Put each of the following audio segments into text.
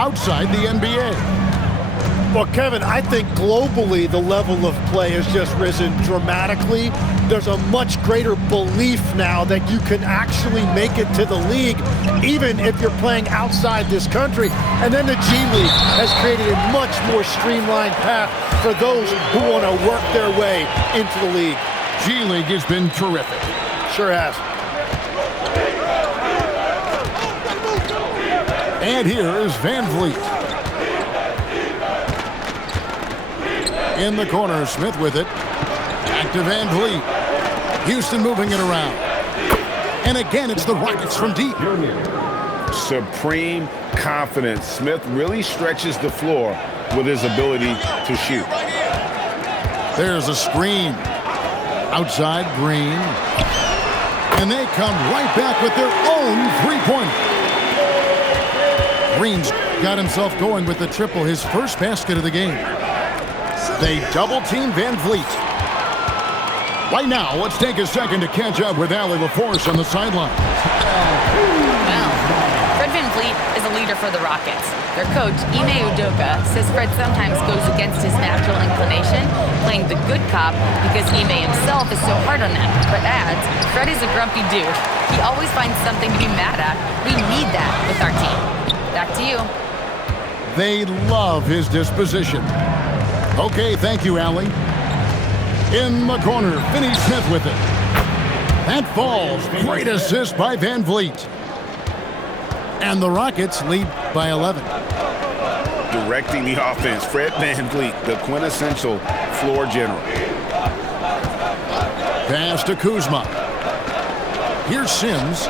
outside the NBA. Well, Kevin, I think globally the level of play has just risen dramatically. There's a much greater belief now that you can actually make it to the league, even if you're playing outside this country. And then the G League has created a much more streamlined path for those who want to work their way into the league. G League has been terrific. Sure has. And here is Van Vliet. In the corner, Smith with it. Back to Van Vliet. Houston moving it around. And again, it's the Rockets from deep. Supreme confidence. Smith really stretches the floor with his ability to shoot. There's a screen. Outside, Green. And they come right back with their own three-pointer. Green's got himself going with the triple, his first basket of the game. They double-team Van Vliet. Right now, let's take a second to catch up with Allie LaForce on the sideline. Well, Fred Van Vliet is a leader for the Rockets. Their coach, Ime Udoka, says Fred sometimes goes against his natural inclination, playing the good cop because Ime himself is so hard on them, but adds, Fred is a grumpy dude. He always finds something to be mad at. We need that with our team. Back to you. They love his disposition. Okay, thank you, Allie. In the corner, Finney Smith with it. That falls. Great assist by Van Vliet. And the Rockets lead by 11. Directing the offense, Fred Van Vliet, the quintessential floor general. Pass to Kuzma. Here's Sims.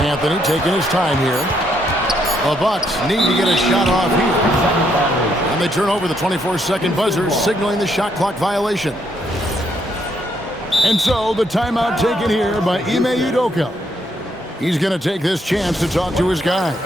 Anthony taking his time here. The Bucks need to get a shot off here. And they turn over the 24-second buzzer, signaling the shot clock violation. And so the timeout taken here by Ime Udoka. He's going to take this chance to talk to his guys.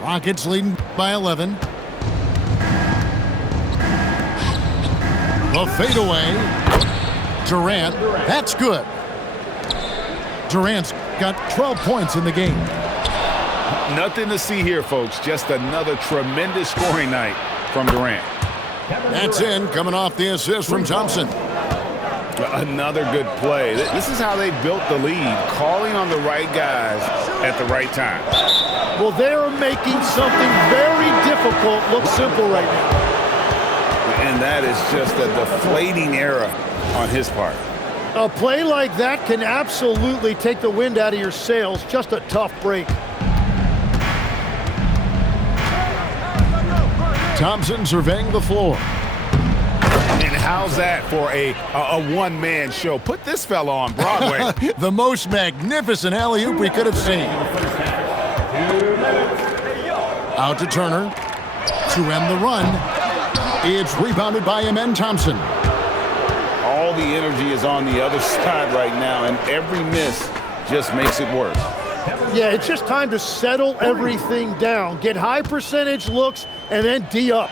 Rockets leading by 11. The fadeaway. Durant. That's good. Durant's got 12 points in the game. Nothing to see here, folks. Just another tremendous scoring night from Durant. That's in, coming off the assist from Thompson. Another good play. This is how they built the lead, calling on the right guys at the right time. Well, they're making something very difficult look simple right now. And that is just a deflating error on his part. A play like that can absolutely take the wind out of your sails. Just a tough break. Thompson surveying the floor. And how's that for a one-man show? Put this fella on Broadway. The most magnificent alley-oop we could have seen. Out to Turner. To end the run. It's rebounded by Amen Thompson. All the energy is on the other side right now, and every miss just makes it worse. Yeah, it's just time to settle everything down. Get high percentage looks, and then D up.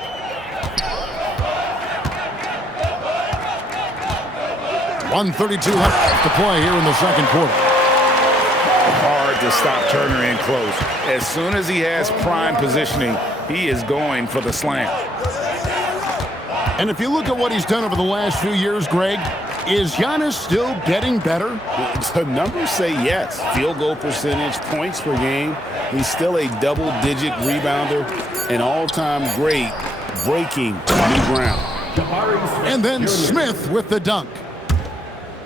.132 left to play here in the second quarter. Hard to to stop Turner in close. As soon as he has prime positioning, he is going for the slam. And if you look at what he's done over the last few years, Greg, is Giannis still getting better? The numbers say yes. Field goal percentage, points per game. He's still a double-digit rebounder, an all-time great, breaking new ground. And then Smith with the dunk.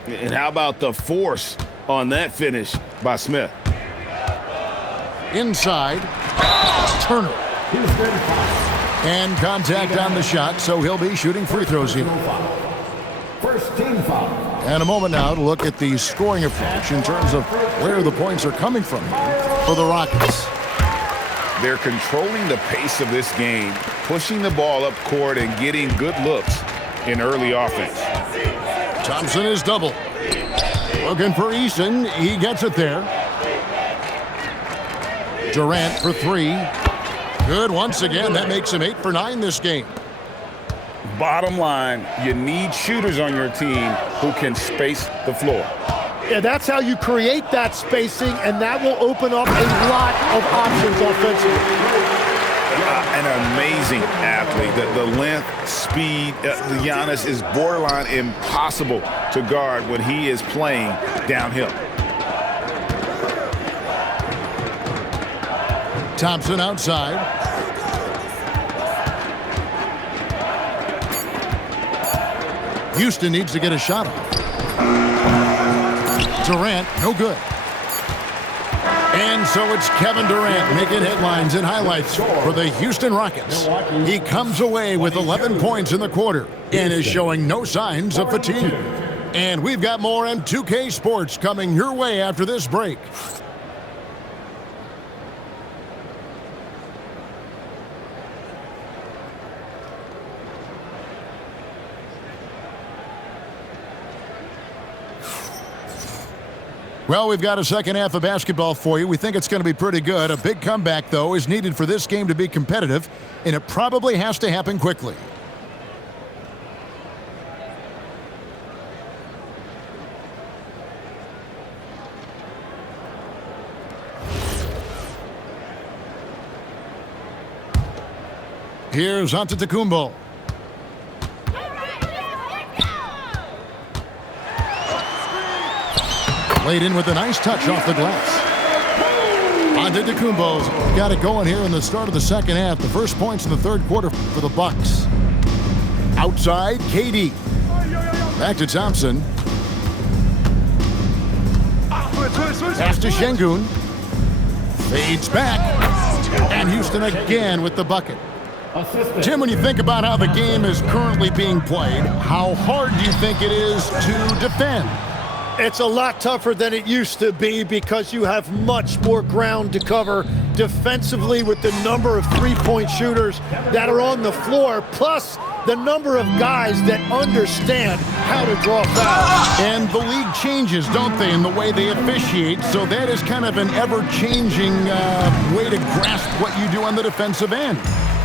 And how about the force on that finish by Smith? Inside, Turner. And contact on the shot, so he'll be shooting free throws here. First team foul. And a moment now to look at the scoring approach in terms of where the points are coming from for the Rockets. They're controlling the pace of this game, pushing the ball up court and getting good looks in early offense. Thompson is double. Looking for Eason. He gets it there. Durant for three. Good once again. That makes him 8 for 9 this game. Bottom line, you need shooters on your team who can space the floor. Yeah, that's how you create that spacing, and that will open up a lot of options offensively. An amazing athlete. The length, speed, Giannis is borderline impossible to guard when he is playing downhill. Thompson outside. Houston needs to get a shot off. Durant, no good. And so it's Kevin Durant making headlines and highlights for the Houston Rockets. He comes away with 11 points in the quarter and is showing no signs of fatigue. And we've got more M2K Sports coming your way after this break. Well, we've got a second half of basketball for you. We think it's going to be pretty good. A big comeback, though, is needed for this game to be competitive, and it probably has to happen quickly. Here's Antetokounmpo. Laid in with a nice touch off the glass. Antetokounmpo's got it going here in the start of the second half. The first points in the third quarter for the Bucks. Outside, KD. Back to Thompson. Pass to Şengün. Fades back. And Houston again with the bucket. Jim, when you think about how the game is currently being played, how hard do you think it is to defend? It's a lot tougher than it used to be because you have much more ground to cover defensively with the number of three-point shooters that are on the floor, plus the number of guys that understand how to draw fouls. And the league changes, don't they, in the way they officiate, so that is kind of an ever-changing way to grasp what you do on the defensive end.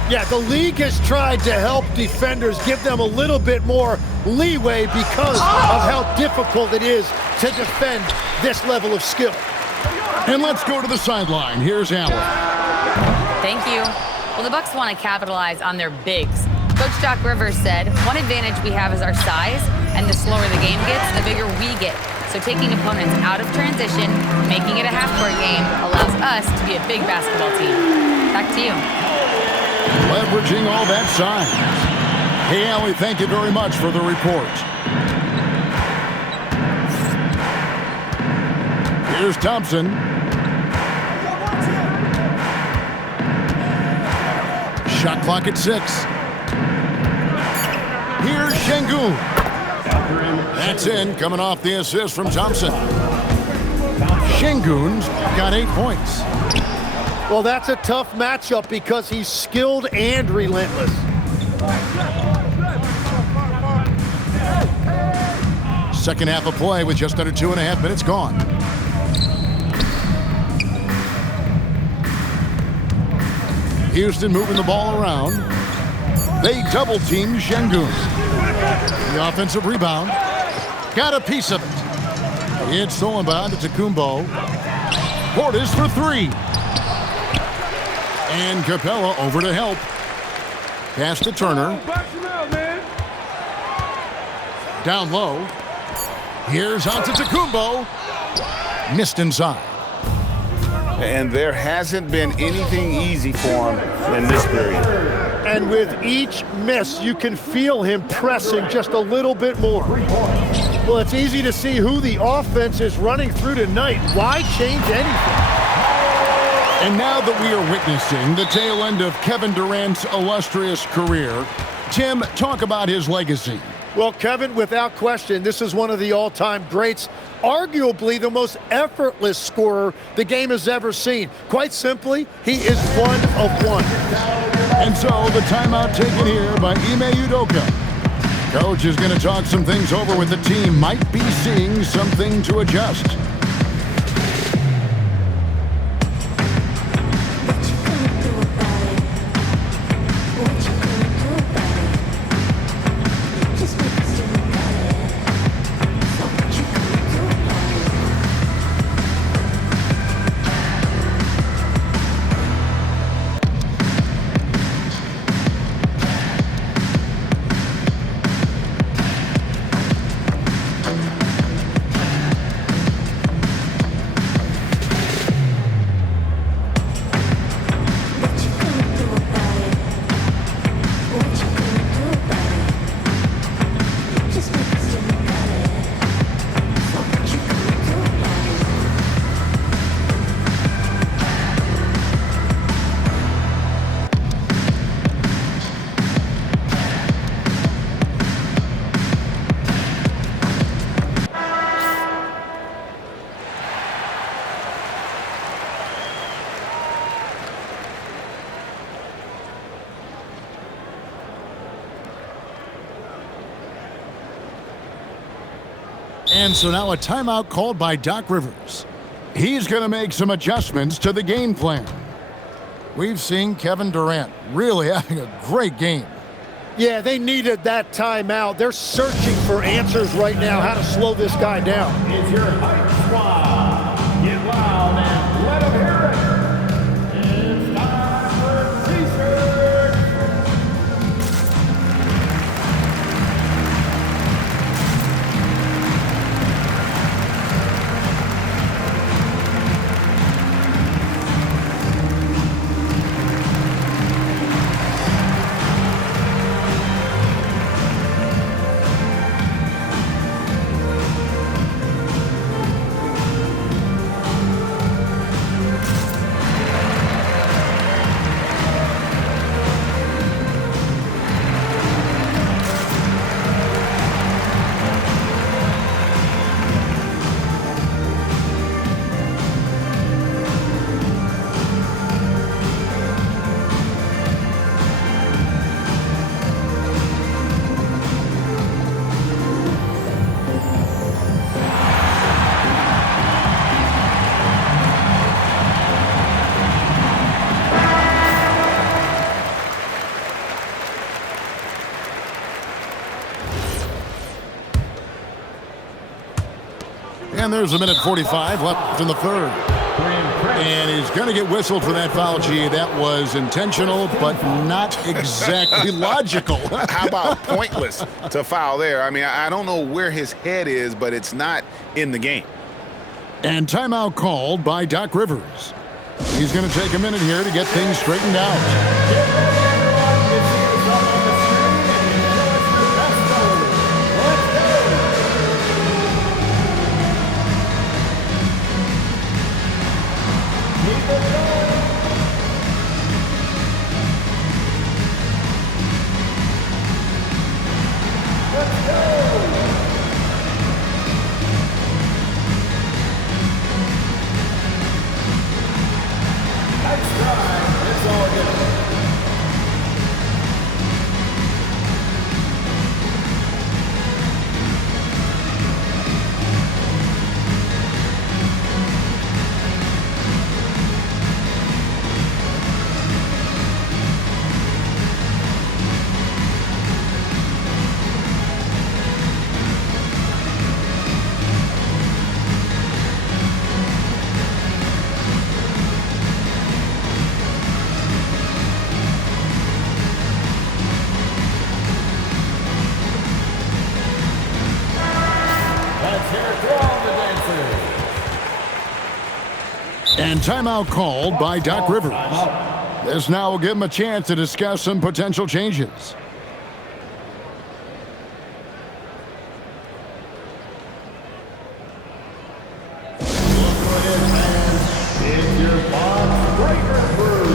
Yeah, the league has tried to help defenders, give them a little bit more leeway because of how difficult it is to defend this level of skill. And let's go to the sideline. Here's Allen. Thank you. Well, the Bucks want to capitalize on their bigs. Coach Doc Rivers said, one advantage we have is our size, and the slower the game gets, the bigger we get. So taking opponents out of transition, making it a half-court game, allows us to be a big basketball team. Back to you. Leveraging all that size. Hey, Allie, thank you very much for the report. Here's Thompson. Shot clock at 6. Here's Şengün. That's in, coming off the assist from Thompson. Şengün's got 8 points. Well, that's a tough matchup because he's skilled and relentless. Second half of play with just under 2.5 minutes gone. Houston moving the ball around. They double team Şengün. The offensive rebound. Got a piece of it. It's stolen by Antetokounmpo. Portis for three. And Capella over to help. Pass to Turner. Down low. Here's Antetokounmpo. Missed inside. And there hasn't been anything easy for him in this period. And with each miss, you can feel him pressing just a little bit more. Well, it's easy to see who the offense is running through tonight. Why change anything? And now that we are witnessing the tail end of Kevin Durant's illustrious career, Tim, talk about his legacy. Well, Kevin, without question, this is one of the all-time greats, arguably the most effortless scorer the game has ever seen. Quite simply, he is one of one. And so the timeout taken here by Ime Udoka. Coach is going to talk some things over with the team. Might be seeing something to adjust. And so now a timeout called by Doc Rivers. He's going to make some adjustments to the game plan. We've seen Kevin Durant really having a great game. Yeah, they needed that timeout. They're searching for answers right now, how to slow this guy down. It's your Hype Squad. Get loud and let them hear it. It's time for research. And there's a minute 45 left in the third. And he's going to get whistled for that foul, G. That was intentional, but not exactly logical. How about pointless to foul there? I mean, I don't know where his head is, but it's not in the game. And timeout called by Doc Rivers. He's going to take a minute here to get things straightened out. And timeout called by Doc Rivers. This now will give him a chance to discuss some potential changes. It's your Box Breaker Brew.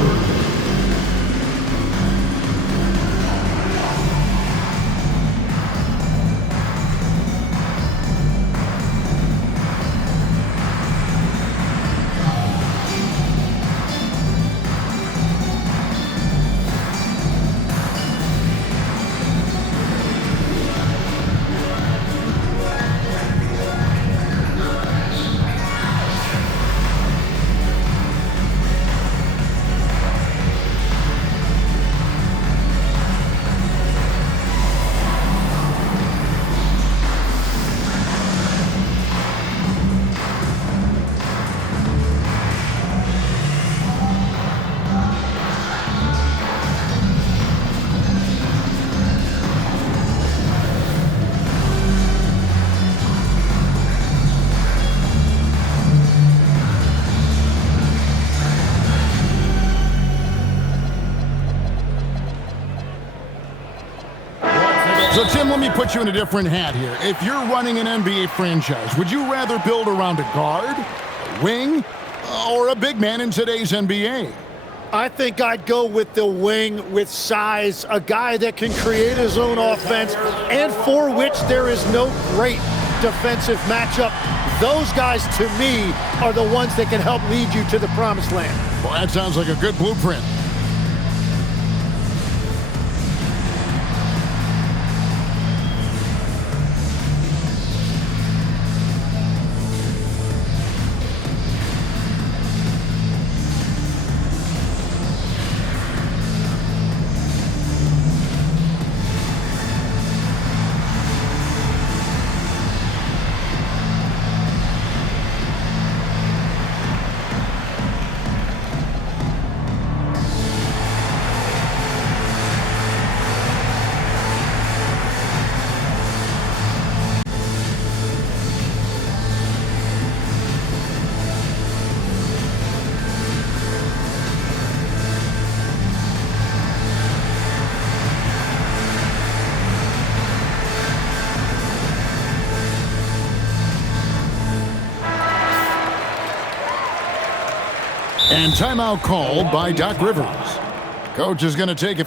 So, Tim, let me put you in a different hat here. If you're running an NBA franchise, would you rather build around a guard, a wing, or a big man in today's NBA? I think I'd go with the wing with size, a guy that can create his own offense and for which there is no great defensive matchup. Those guys, to me, are the ones that can help lead you to the promised land. Well, that sounds like a good blueprint. And timeout called by Doc Rivers. Coach is going to take it.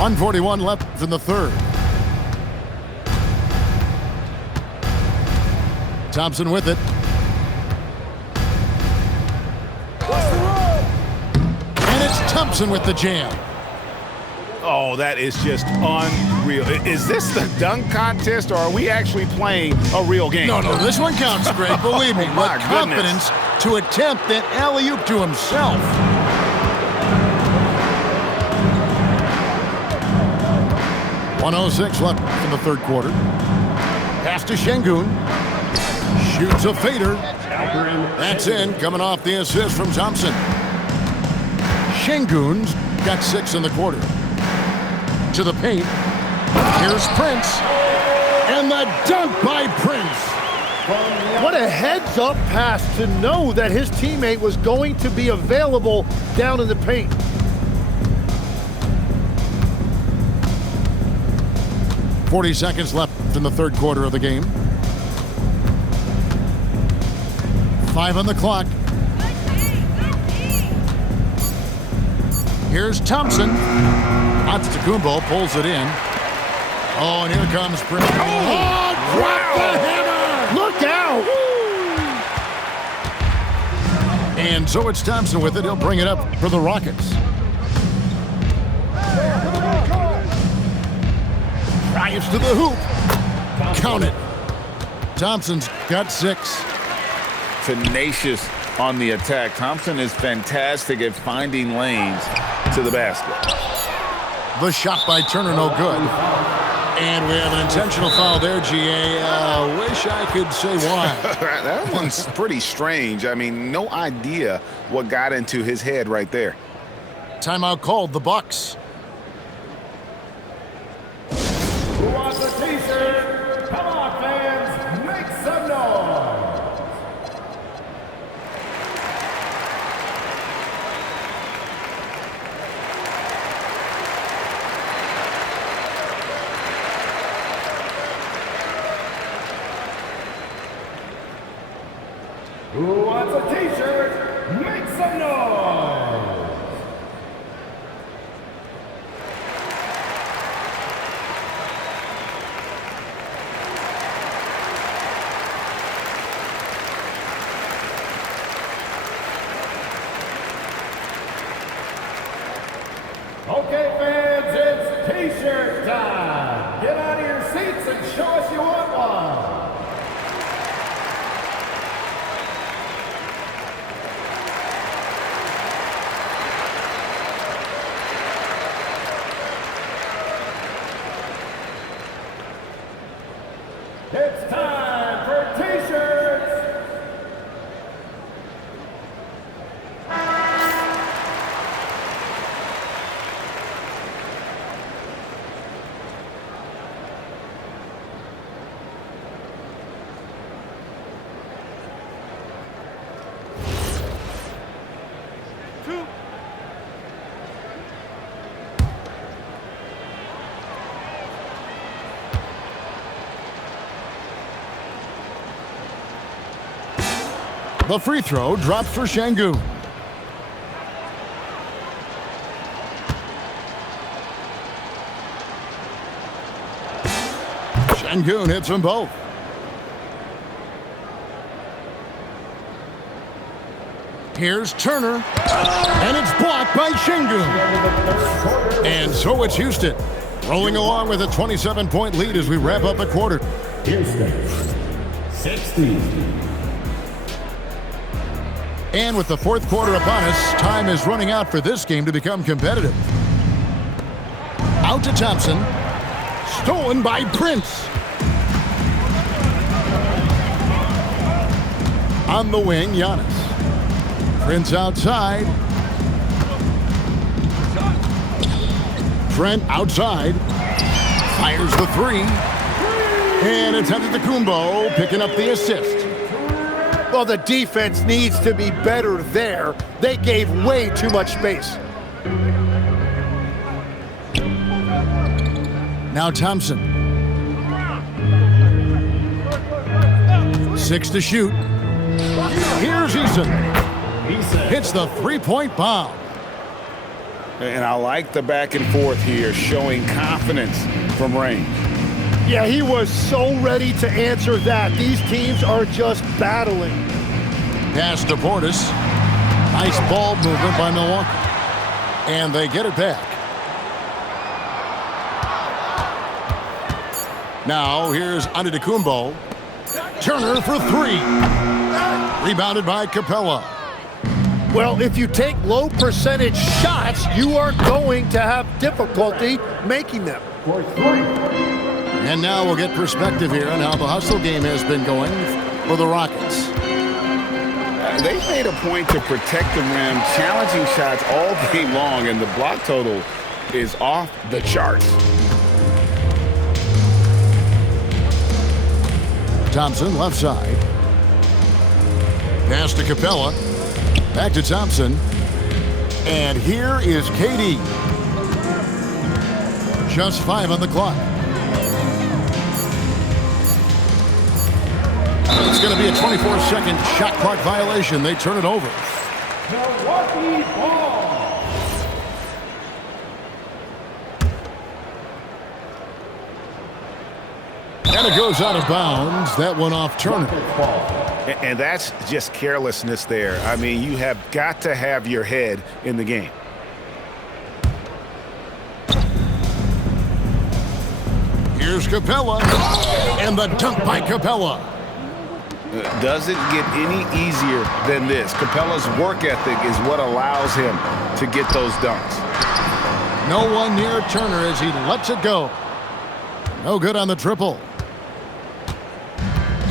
.141 left in the third. Thompson with it. And it's Thompson with the jam. Oh, that is just unreal. Is this the dunk contest, or are we actually playing a real game? No, this one counts, Greg. Believe me. My With confidence goodness. to attempt that alley-oop to himself. .106 left in the third quarter. Pass to Şengün. Shoots a fader. That's in, coming off the assist from Thompson. Şengün's got 6 in the quarter. To the paint. Here's Prince. And the dunk by Prince. What a heads-up pass to know that his teammate was going to be available down in the paint. .40 seconds left in the third quarter of the game. 5 on the clock. Here's Thompson. Antetokounmpo pulls it in. Oh, and here comes Prince. Oh, drop the hammer! Look out! And so it's Thompson with it. He'll bring it up for the Rockets. Drives to the hoop. Count it. Thompson's got 6. Tenacious on the attack. Thompson is fantastic at finding lanes to the basket. The shot by Turner, no good. And we have an intentional foul there, GA. Wish I could say why. That one's pretty strange. I mean, no idea what got into his head right there. Timeout called, the Bucks. Who wants a t-shirt? Come on, fans, make some noise. Who wants a t-shirt? Make some noise. Okay, fans, it's t-shirt time. Get out of your seats and show us you want one. It's time for t-shirts. The free throw drops for Şengün. Şengün hits them both. Here's Turner. And it's blocked by Şengün. And so it's Houston, rolling along with a 27-point lead as we wrap up a quarter. Houston, 60. And with the fourth quarter upon us, time is running out for this game to become competitive. Out to Thompson. Stolen by Prince. On the wing, Giannis. Prince outside. Trent outside. Fires the 3. And it's Antetokounmpo picking up the assist. Well, the defense needs to be better there. They gave way too much space. Now Thompson. 6 to shoot. Here's Eason. Hits the three-point bomb. And I like the back and forth here, showing confidence from range. Yeah, he was so ready to answer that. These teams are just battling. Pass to Portis. Nice ball movement by Milwaukee. And they get it back. Now here's Antetokounmpo. Turner for 3. Rebounded by Capella. Well, if you take low percentage shots, you are going to have difficulty making them. For 3. And now we'll get perspective here on how the hustle game has been going for the Rockets. They made a point to protect the rim, challenging shots all game long, and the block total is off the charts. Thompson, left side. Pass to Capella. Back to Thompson. And here is KD. Just 5 on the clock. It's going to be a 24-second shot clock violation. They turn it over. Milwaukee ball. And it goes out of bounds. That one off Turner. And that's just carelessness there. I mean, you have got to have your head in the game. Here's Capella. And the dunk by Capella. Doesn't get any easier than this. Capella's work ethic is what allows him to get those dunks. No one near Turner as he lets it go. No good on the triple.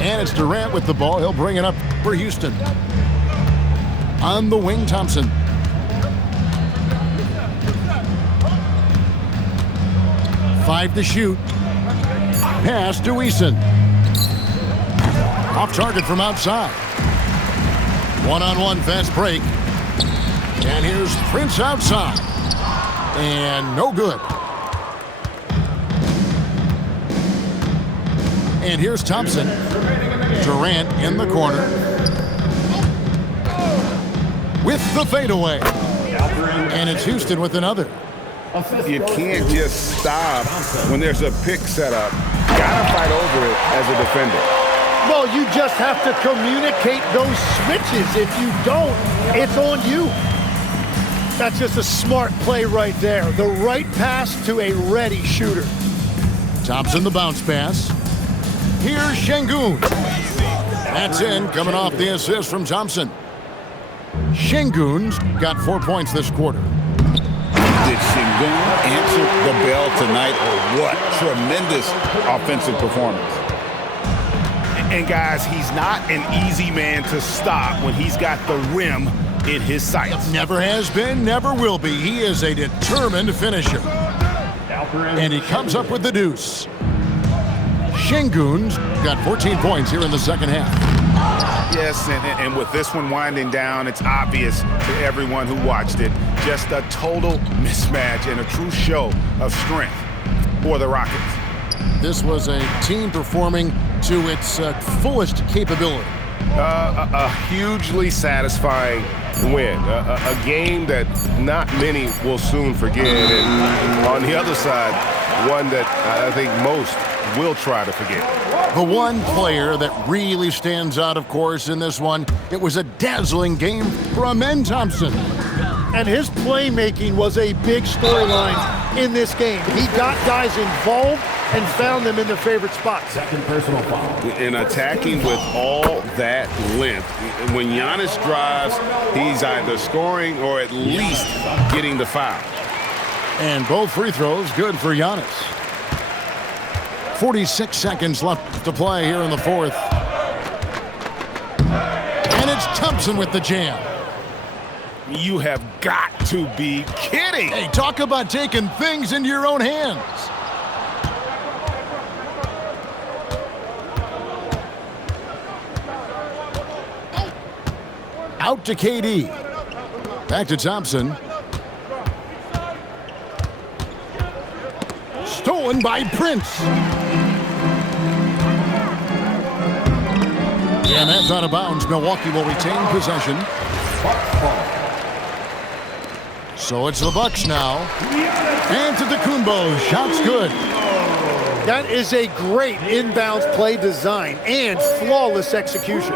And it's Durant with the ball. He'll bring it up for Houston. On the wing, Thompson. Five to shoot. Pass to Eason. Off target from outside. One-on-one fast break. And here's Prince outside. And no good. And here's Thompson. Durant in the corner. With the fadeaway. And it's Houston with another. You can't just stop when there's a pick set up. Gotta fight over it as a defender. Well, you just have to communicate those switches. If you don't, it's on you. That's just a smart play right there. The right pass to a ready shooter. Thompson the bounce pass. Here's Şengün. That's in, coming off the assist from Thompson. Şengün's got 4 points this quarter. Did Şengün answer the bell tonight or what? Tremendous offensive performance. And guys, he's not an easy man to stop when he's got the rim in his sights. Never has been, never will be. He is a determined finisher. And he comes up with the deuce. Şengün's got 14 points here in the second half. Yes, and with this one winding down, it's obvious to everyone who watched it. Just a total mismatch and a true show of strength for the Rockets. This was a team performing to its fullest capability. A hugely satisfying win. A game that not many will soon forget. And on the other side, one that I think most will try to forget. The one player that really stands out, of course, in this one, it was a dazzling game for Amen Thompson. And his playmaking was a big storyline in this game. He got guys involved and found them in their favorite spots. Second personal foul. And attacking with all that length. When Giannis drives, he's either scoring or at least getting the foul. And both free throws good for Giannis. 46 seconds left to play here in the fourth. And it's Thompson with the jam. You have got to be kidding. Hey, talk about taking things into your own hands. Out to KD. Back to Thompson. Stolen by Prince. And that's out of bounds. Milwaukee will retain possession. So it's the Bucks now. Antetokounmpo, shots good. That is a great inbounds play design and flawless execution.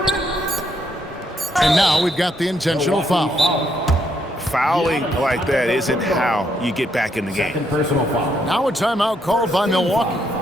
And now we've got the intentional foul. Fouling like that isn't how you get back in the game. Second personal foul. Now a timeout called by Milwaukee.